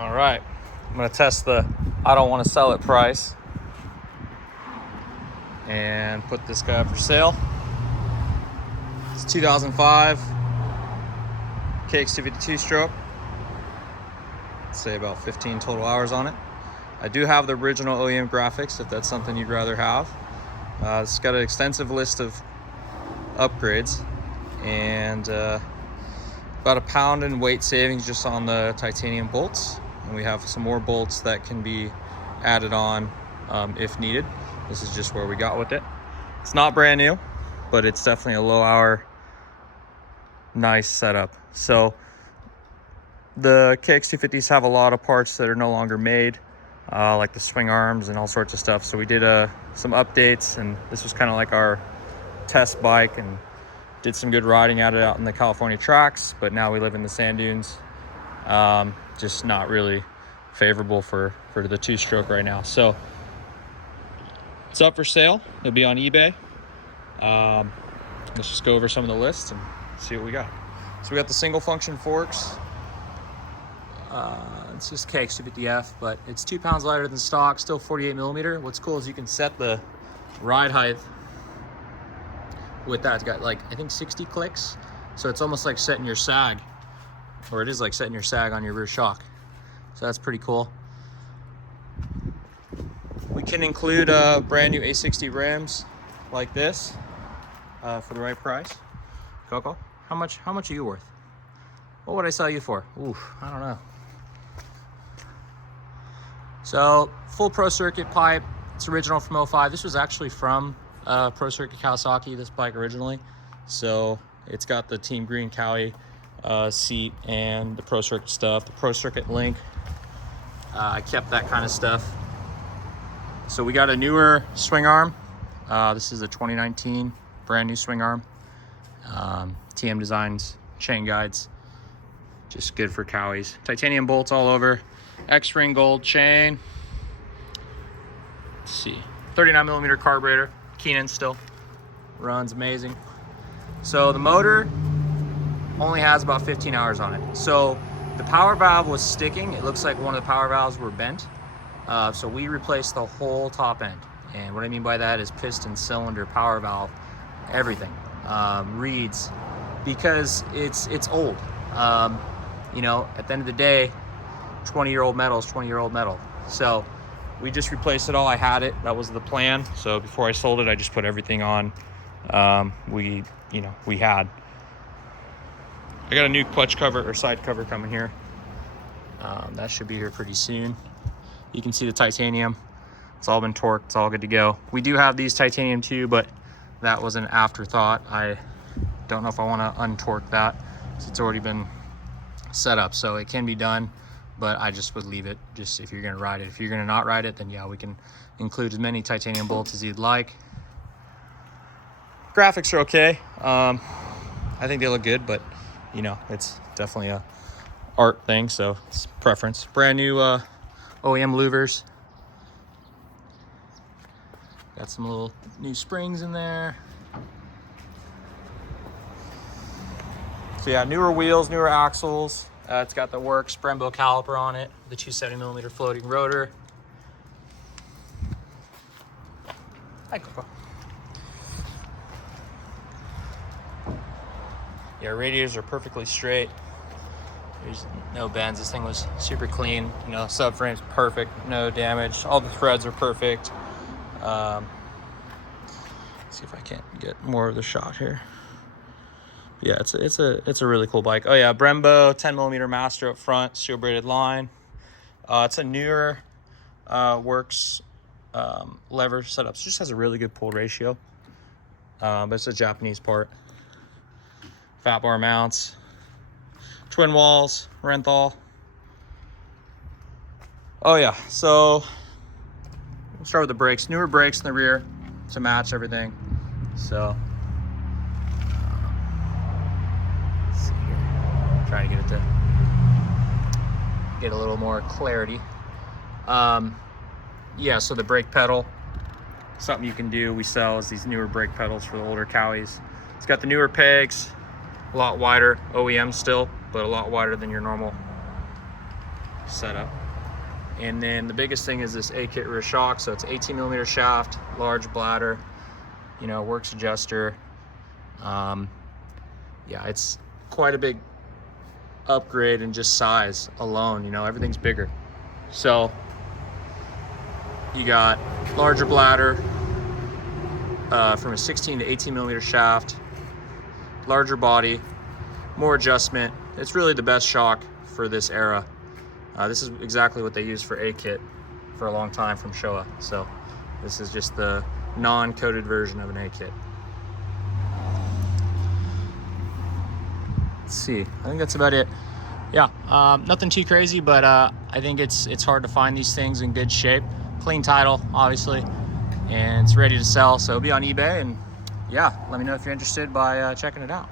All right, I'm gonna test the I don't want to sell it price and put this guy up for sale. It's 2005 Kx250 two-stroke. Say about 15 total hours on it. I do have the original OEM graphics if that's something you'd rather have. It's got an extensive list of upgrades and about a pound in weight savings just on the titanium bolts, and we have some more bolts that can be added on if needed. This is just where we got with it. It's not brand new, but it's definitely a low hour nice setup. So the Kx250s have a lot of parts that are no longer made, like the swing arms and all sorts of stuff. So we did some updates, and this was kind of like our test bike, and did some good riding at it out in the California tracks. But now we live in the sand dunes. Just not really favorable for the two-stroke right now. So it's up for sale. It'll be on eBay. Let's just go over some of the lists and see what we got. So we got the single function forks. It's just Kx250F, but it's 2 pounds lighter than stock, still 48 millimeter. What's cool is you can set the ride height with that. It's got like, I think 60 clicks. So it's almost like setting your sag, or it is like setting your sag on your rear shock. So that's pretty cool. We can include brand new A60 rims like this for the right price. Coco, how much are you worth? What would I sell you for? Ooh, I don't know. So full Pro Circuit pipe. It's original from 05. This was actually from Pro Circuit Kawasaki, this bike originally. So it's got the Team Green Cowie seat and the Pro Circuit stuff, the Pro Circuit link. I kept that kind of stuff. So we got a newer swing arm. This is a 2019 brand new swing arm. TM Designs chain guides. Just good for Cowies. Titanium bolts all over. X-ring gold chain. Let's see. 39 millimeter carburetor. Keenan still. Runs amazing. So the motor only has about 15 hours on it. So the power valve was sticking. It looks like one of the power valves were bent. So we replaced the whole top end. And what I mean by that is piston, cylinder, power valve, everything. Reeds, because it's old. You know, at the end of the day, 20-year-old metal is 20-year-old metal. So we just replaced it all. I had it. That was the plan. So before I sold it, I just put everything on we had. I got a new clutch cover or side cover coming here. That should be here pretty soon. You can see the titanium. It's all been torqued. It's all good to go. We do have these titanium too, but that was an afterthought. I don't know if I want to untorque that. It's already been set up, so it can be done, but I just would leave it just if you're going to ride it. If you're going to not ride it, then yeah, we can include as many titanium bolts as you'd like. Graphics are okay. I think they look good, but you know, it's definitely a art thing, so it's preference. Brand new OEM louvers. Got some little new springs in there. So yeah, newer wheels, newer axles. It's got the Works Brembo caliper on it, the 270 millimeter floating rotor. Hi, Coco. Yeah, radiators are perfectly straight. There's no bends. This thing was super clean. You know, subframe's perfect, no damage. All the threads are perfect. Let's see if I can't get more of the shot here. Yeah, it's a really cool bike. Oh yeah, Brembo 10 millimeter master up front, steel braided line. It's a newer Works lever setup. So it just has a really good pull ratio. But it's a Japanese part. Fat bar mounts, twin walls, Renthal. Oh yeah, so we'll start with the brakes. Newer brakes in the rear to match everything. So let's see here. Try to get it to get a little more clarity. Yeah, so the brake pedal, something you can do. We sell is these newer brake pedals for the older Cowies. It's got the newer pegs, a lot wider, OEM still, but a lot wider than your normal setup. And then the biggest thing is this A-kit rear shock. So it's 18mm shaft, large bladder, you know, works adjuster. Yeah, it's quite a big upgrade in just size alone. You know, everything's bigger. So you got larger bladder from a 16 to 18mm shaft, larger body, more adjustment. It's really the best shock for this era. This is exactly what they used for A-kit for a long time from Showa. So this is just the non-coated version of an A-kit. Let's see, I think that's about it. Yeah, nothing too crazy, but I think it's hard to find these things in good shape. Clean title, obviously, and it's ready to sell. So it'll be on eBay, and yeah, let me know if you're interested by checking it out.